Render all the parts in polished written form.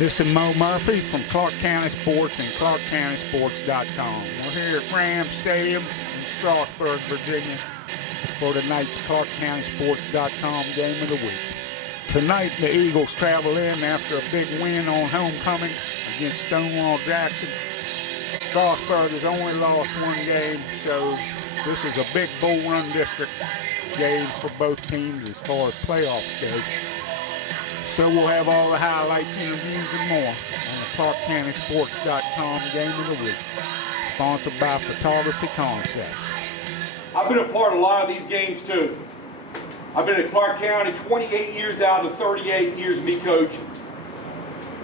This is Mo Murphy from Clarke County Sports and ClarkeCountySports.com. We're here at Ram Stadium in Strasburg, Virginia for tonight's ClarkeCountySports.com game of the week. Tonight, the Eagles travel in after a big win on homecoming against Stonewall Jackson. Strasburg has only lost one game, so this is a big Bull Run District game for both teams as far as playoffs go. So we'll have all the highlights, interviews, and more on the ClarkeCountySports.com game of the week, sponsored by Photography Concepts. I've been a part of a lot of these games too. I've been at Clarke County 28 years out of 38 years of me coaching.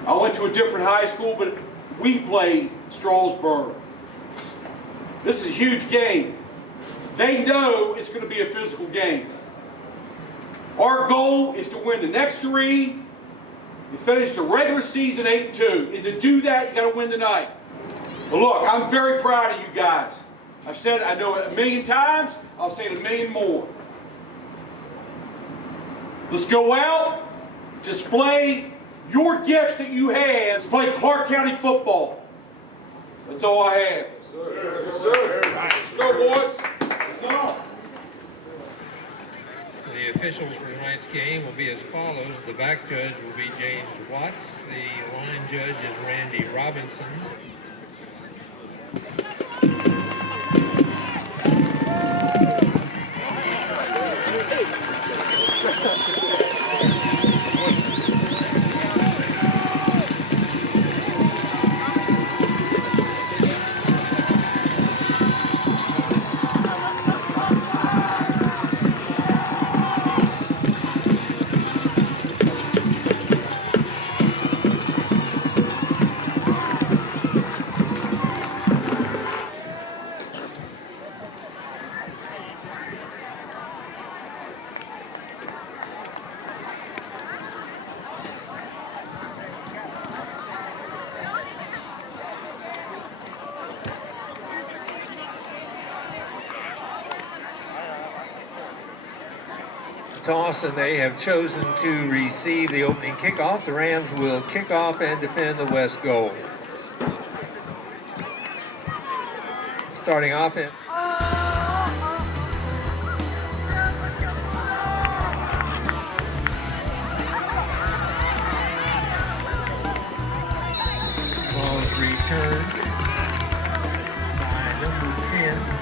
I went to a different high school, but we played Strasburg. This is a huge game. They know it's going to be a physical game. Our goal is to win the next three and finish the regular season 8-2. And to do that, you got to win tonight. But look, I'm very proud of you guys. I've said it, I know it a million times. I'll say it a million more. Let's go out, display your gifts that you have. Let's play Clarke County football. That's all I have. Yes, sir. Yes, sir. Let's go, boys. Let's go. The officials for tonight's game will be as follows. The back judge will be James Watts. The line judge is Randy Robinson. Toss, and they have chosen to receive the opening kickoff. The Rams will kick off and defend the west goal. Starting off in ball is returned by number 10.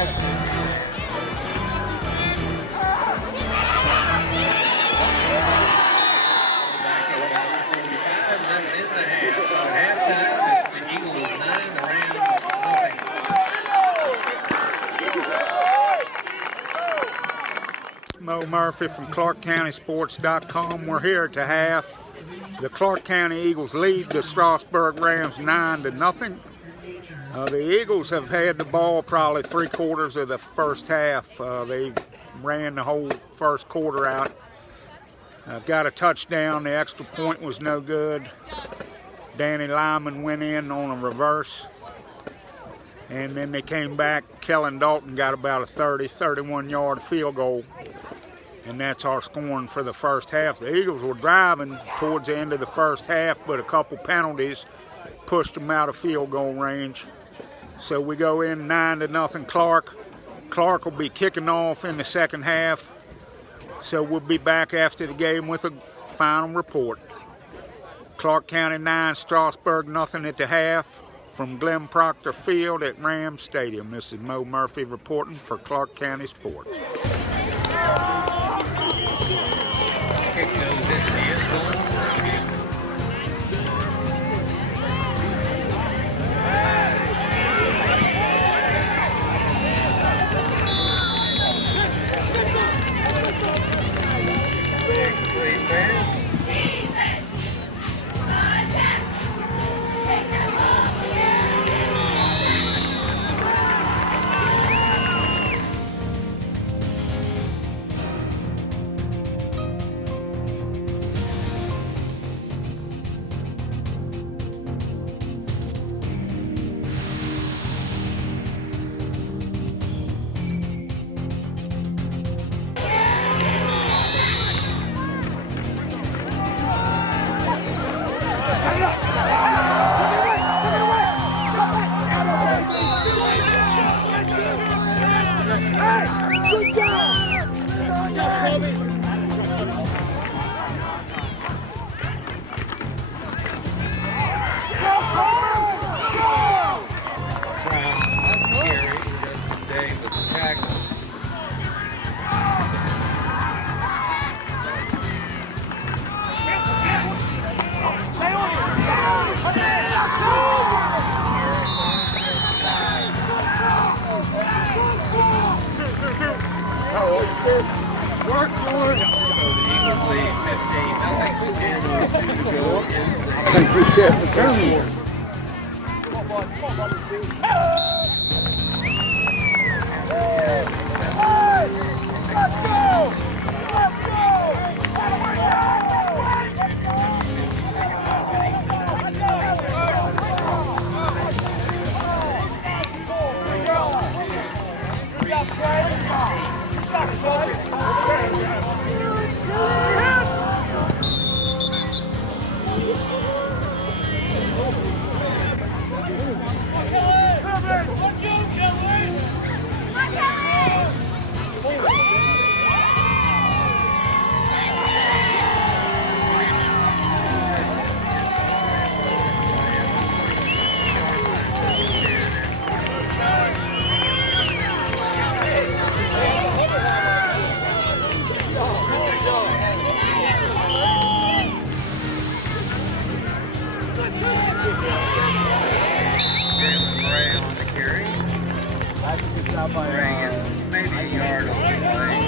Back at about 45, that is the half. So at halftime, it's the Eagles 9, the Rams nothing. Mo Murphy from ClarkeCountySports.com. We're here at the half. The Clarke County Eagles lead the Strasburg Rams 9-0. The Eagles have had the ball probably 3/4 of the first half. They ran the whole first quarter out. Got a touchdown. The extra point was no good. Danny Lyman went in on a reverse. And then they came back. Kellen Dalton got about a 31-yard field goal. And that's our scoring for the first half. The Eagles were driving towards the end of the first half, but a couple penalties pushed them out of field goal range. So we go in 9-0 Clarke. Clarke will be kicking off in the second half. So we'll be back after the game with a final report. Clarke County 9, Strasburg nothing at the half. From Glenn Proctor Field at Rams Stadium, this is Mo Murphy reporting for Clarke County Sports. Kick goes into the end zone. Incomplete pass. Work for it. So the Eagles lead 15-0 to go into the Thank you, Chef, for coming. maybe a yard on the play.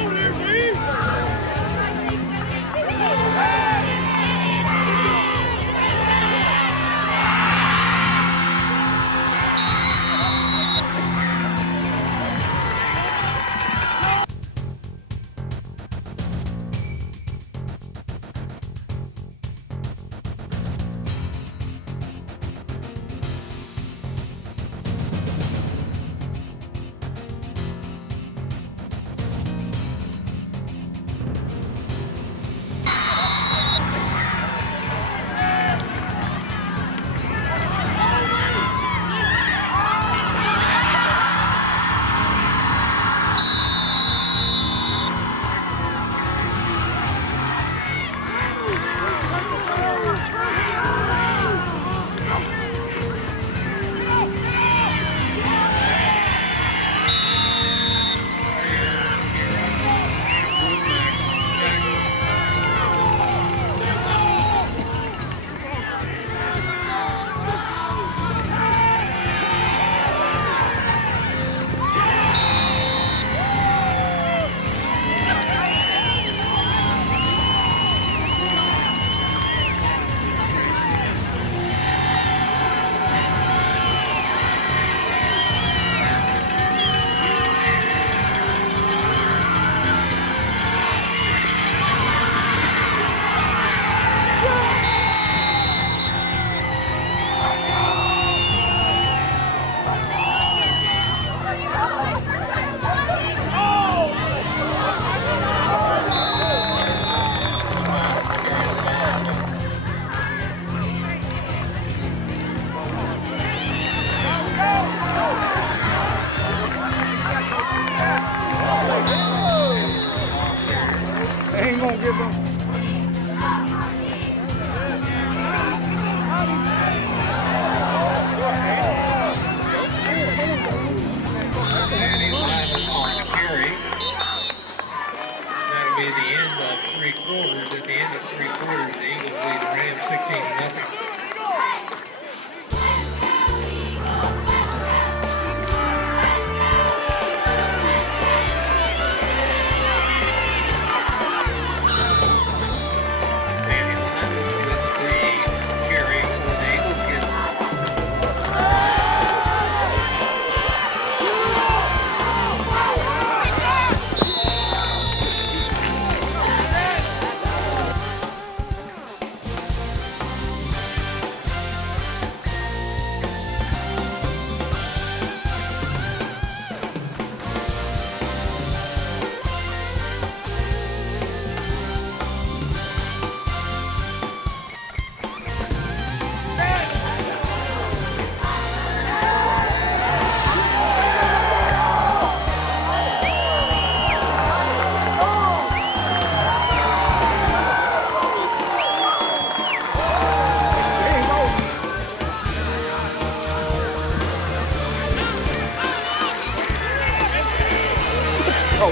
Oh,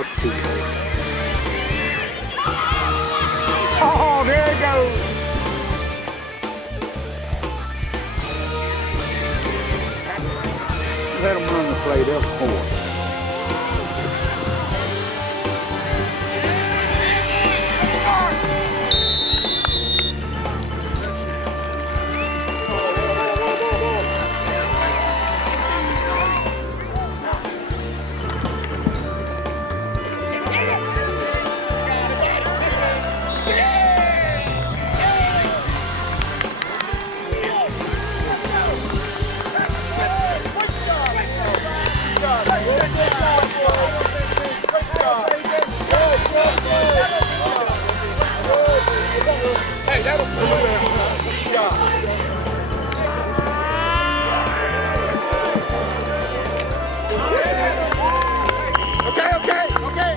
it's too late. Oh, there it goes. Let him run the play. They'll score. Hey, that'll put it down. Okay.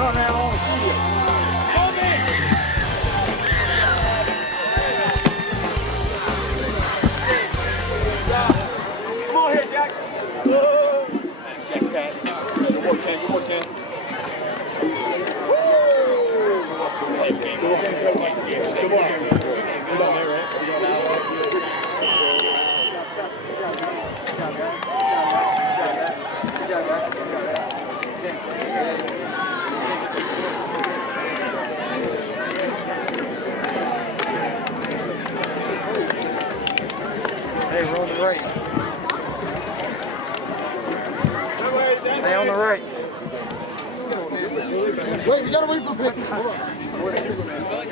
Run out on the field. Come on here, Jack. Jack, Pat. One more 10, one more 10. Come on there, right? Hey, we're on the right. Stay on the right. Wait, we gotta wait for Pickens. Hold on.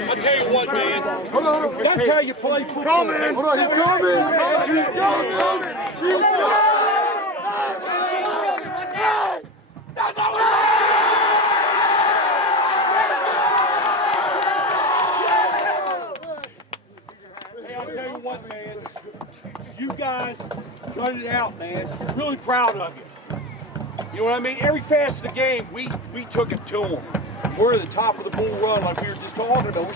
I'll tell you what, man. Hold on. That's how you play football. Coming! Hold on, he's coming. He's coming. He's coming. That's how we Hey, I'll tell you what, man. guys gutted it out, man. Really proud of you. You know what I mean? Every facet of the game, we took it to them. We're at the top of the bull run like we were just talking about.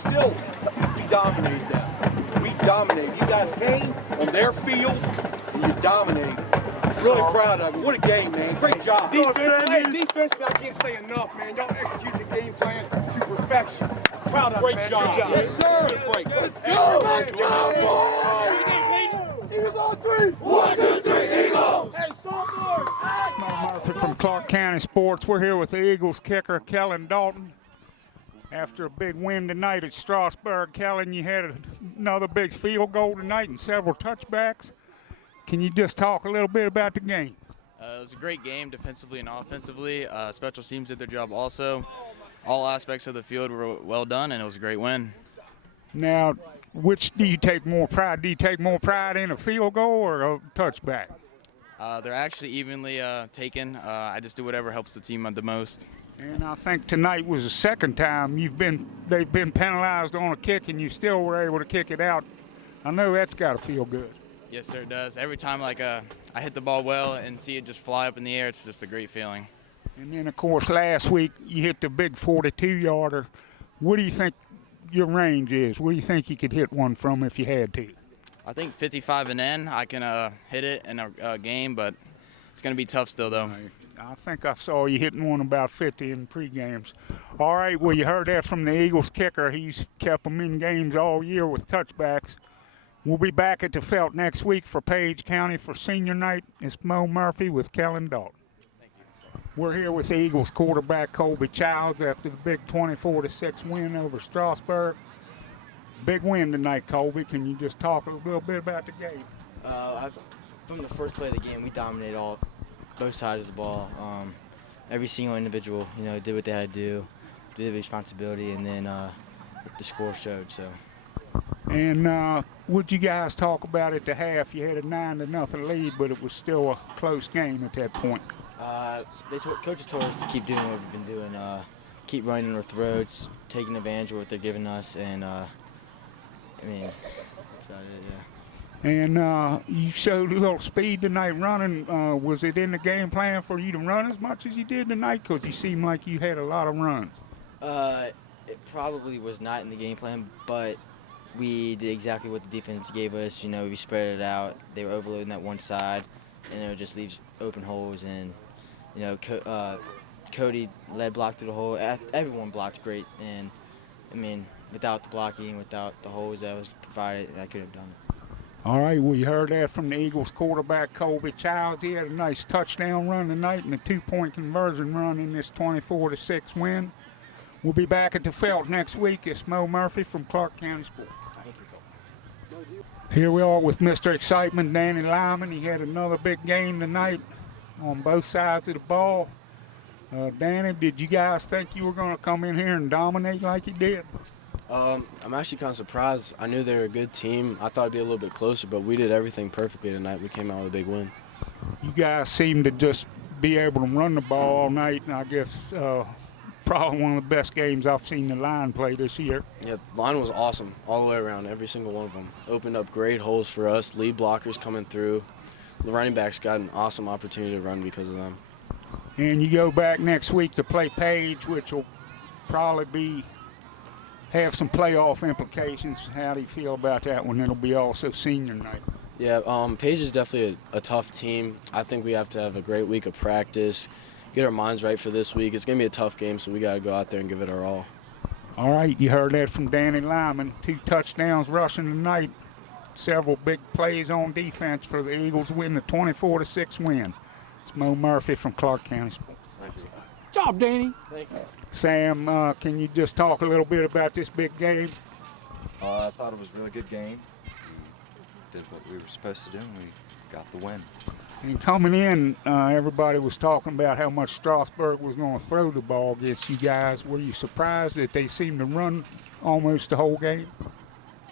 We dominated them. We dominated. You guys came on their field and you dominated. Really proud of you. What a game, man. Great job. Defensively, I can't say enough, man. Y'all executed the game plan to perfection. Proud of you, Great man. job. Good job. Yes, sir. Great. Let's go. Let's go, boys. Eagles on 3. 1, 2, 3, Eagles. Hey, sophomores. Murphy from Clarke County Sports. We're here with the Eagles kicker, Kellen Dalton. After a big win tonight at Strasburg, Kellen, you had another big field goal tonight and several touchbacks. Can you just talk a little bit about the game? It was a great game defensively and offensively. Special teams did their job also. All aspects of the field were well done, and it was a great win. Now, which do you take more pride? Do you take more pride in a field goal or a touchback? They're actually evenly taken. I just do whatever helps the team the most. And I think tonight was the second time they've been penalized on a kick and you still were able to kick it out. I know that's got to feel good. Yes, sir, it does. Every time I hit the ball well and see it just fly up in the air, it's just a great feeling. And then, of course, last week you hit the big 42-yarder. What do you think your range is? Where do you think you could hit one from if you had to? I think 55 and in, I can hit it in a game, but it's going to be tough still, though. I think I saw you hitting one about 50 in pre-games. All right, well, you heard that from the Eagles kicker. He's kept them in games all year with touchbacks. We'll be back at the Felt next week for Page County for senior night. It's Mo Murphy with Kellen Dalton. Thank you. We're here with the Eagles quarterback Colby Childs after the big 24-6 win over Strasburg. Big win tonight, Colby. Can you just talk a little bit about the game? From the first play of the game, we dominated both sides of the ball. Every single individual, did what they had to do, did the responsibility, and then the score showed. So. And would you guys talk about at the half? You had a 9-0 lead, but it was still a close game at that point. Coaches told us to keep doing what we've been doing, keep running our throats, taking advantage of what they're giving us, and that's about it, yeah. And you showed a little speed tonight running. Was it in the game plan for you to run as much as you did tonight? Because you seemed like you had a lot of runs. It probably was not in the game plan, but we did exactly what the defense gave us. We spread it out. They were overloading that one side, and it just leaves open holes. And, Cody led blocked through the hole. Everyone blocked great. And, without the blocking, without the holes that was provided, I couldn't have done it. All right, well, you heard that from the Eagles quarterback, Colby Childs. He had a nice touchdown run tonight and a 2-point conversion run in this 24-6 win. We'll be back at the Felt next week. It's Mo Murphy from Clarke County Sports. Here we are with Mr. Excitement, Danny Lyman. He had another big game tonight on both sides of the ball. Danny, did you guys think you were going to come in here and dominate like you did? I'm actually kind of surprised. I knew they were a good team. I thought it'd be a little bit closer, but we did everything perfectly tonight. We came out with a big win. You guys seemed to just be able to run the ball all night, and I guess probably one of the best games I've seen the line play this year. Yeah, the line was awesome all the way around, every single one of them. Opened up great holes for us, lead blockers coming through. The running backs got an awesome opportunity to run because of them. And you go back next week to play Page, which will probably have some playoff implications. How do you feel about that one? It'll be also senior night. Yeah, Page is definitely a tough team. I think we have to have a great week of practice, get our minds right for this week. It's going to be a tough game, so we got to go out there and give it our all. All right, you heard that from Danny Lyman. 2 touchdowns rushing tonight. Several big plays on defense for the Eagles to win the 24-6 win. It's Mo Murphy from Clarke County Sports. Thank you. Job, Danny. Thank you. Sam, can you just talk a little bit about this big game? I thought it was a really good game. We did what we were supposed to do, and we got the win. And coming in, everybody was talking about how much Strasburg was going to throw the ball against you guys. Were you surprised that they seemed to run almost the whole game?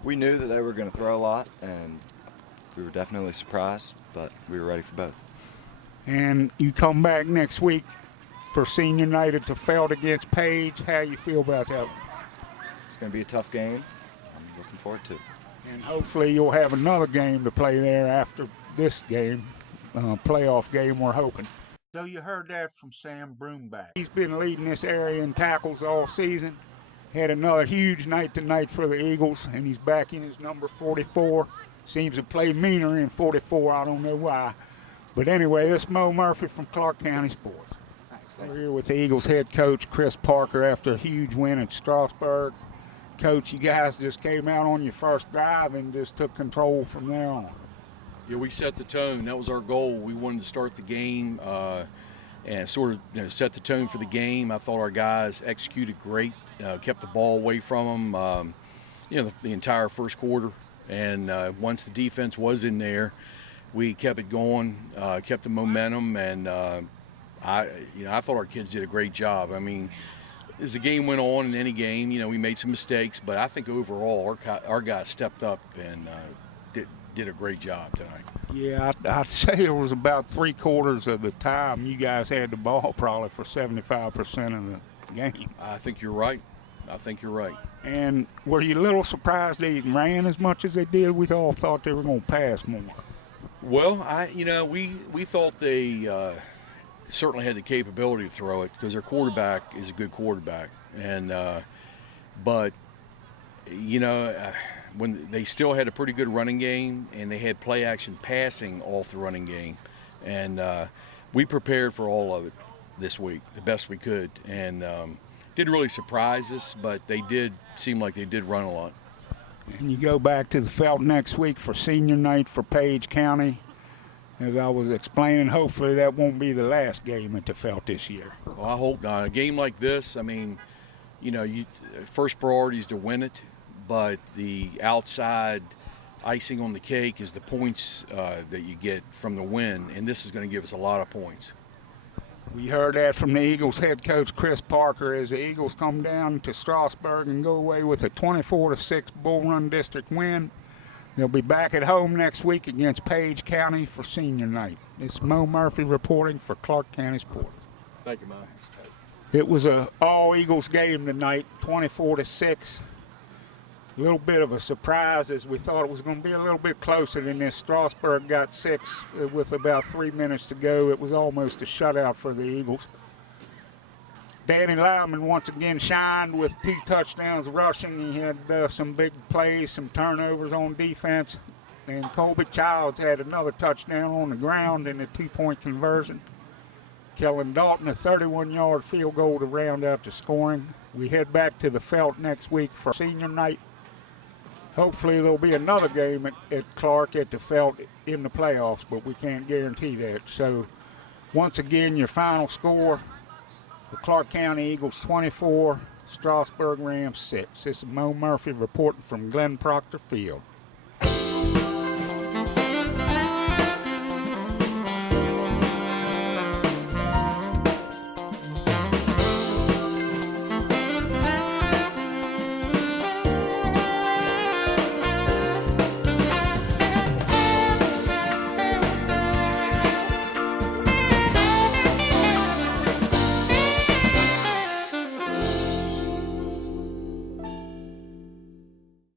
We knew that they were going to throw a lot, and we were definitely surprised, but we were ready for both. And you come back next week for senior night at the Felt against Page. How you feel about that? It's going to be a tough game. I'm looking forward to it. And hopefully you'll have another game to play there after this game, playoff game, we're hoping. So you heard that from Sam Broomback. He's been leading this area in tackles all season. Had another huge night tonight for the Eagles, and he's back in his number 44. Seems to play meaner in 44. I don't know why. But anyway, this is Mo Murphy from Clarke County Sports. We're here with the Eagles head coach, Chris Parker, after a huge win at Strasburg. Coach, you guys just came out on your first drive and just took control from there on. Yeah, we set the tone. That was our goal. We wanted to start the game and sort of set the tone for the game. I thought our guys executed great, kept the ball away from them, the entire first quarter. And once the defense was in there, we kept it going, kept the momentum, and I thought our kids did a great job. I mean, as the game went on, in any game, we made some mistakes, but I think overall our guys stepped up and did a great job tonight. Yeah, I'd say it was about 3/4 of the time you guys had the ball, probably for 75% of the game. I think you're right. And were you a little surprised they ran as much as they did? We all thought they were going to pass more. Well, we thought they certainly had the capability to throw it because their quarterback is a good quarterback, and but when they still had a pretty good running game and they had play action passing off the running game, and we prepared for all of it this week the best we could, and didn't really surprise us, but they did seem like they did run a lot. And you go back to the Felt next week for senior night for Page County. As I was explaining, hopefully that won't be the last game at the Felt this year. Well, I hope not. A game like this, I mean, first priority is to win it, but the outside icing on the cake is the points that you get from the win, and this is going to give us a lot of points. We heard that from the Eagles head coach, Chris Parker, as the Eagles come down to Strasburg and go away with a 24-6 Bull Run District win. They'll be back at home next week against Page County for senior night. This is Mo Murphy reporting for Clarke County Sports. Thank you, Mo. It was an all-Eagles game tonight, 24-6. A little bit of a surprise, as we thought it was going to be a little bit closer than this. Strasburg got 6 with about 3 minutes to go. It was almost a shutout for the Eagles. Danny Lyman once again shined with 2 touchdowns rushing. He had some big plays, some turnovers on defense. And Colby Childs had another touchdown on the ground in a 2-point conversion. Kellen Dalton, a 31-yard field goal to round out the scoring. We head back to the Felt next week for senior night. Hopefully there'll be another game at Clarke at the Felt in the playoffs, but we can't guarantee that. So once again, your final score, the Clarke County Eagles 24, Strasburg Rams 6. This is Mo Murphy reporting from Glen Proctor Field.